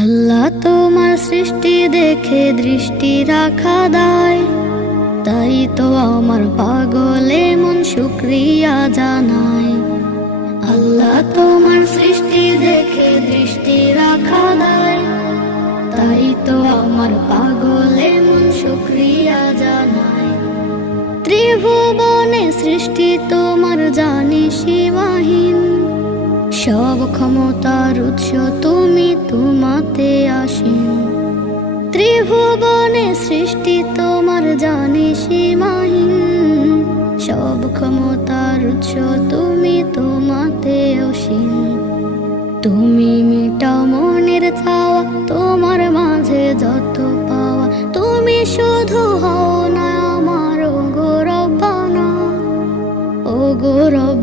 আল্লাহ তোমার সৃষ্টি দেখে দৃষ্টি রাখা দায়, তাই তো আমার পাগলে মন শুকরিয়া জানায়। আল্লাহ তোমার সৃষ্টি দেখে দৃষ্টি রাখা দায়, তাই তো আমার পাগলে মন শুকরিয়া জানায়। ত্রিভুবনে সৃষ্টি তোমার জানি সীমাহীন, সব ক্ষমতার উৎস তুমি, তোমাতে আসীন। ত্রিভুবনে সৃষ্টি তোমার জানি সীমাহীন, সব ক্ষমতার উৎস তুমি, তোমাতে অসীম। তুমি মিটাও মনের চাওয়া, তোমার মাঝে যত পাওয়া, তুমি শুধু হও না আমার গো রব্বানা, ও গো রব্বানা।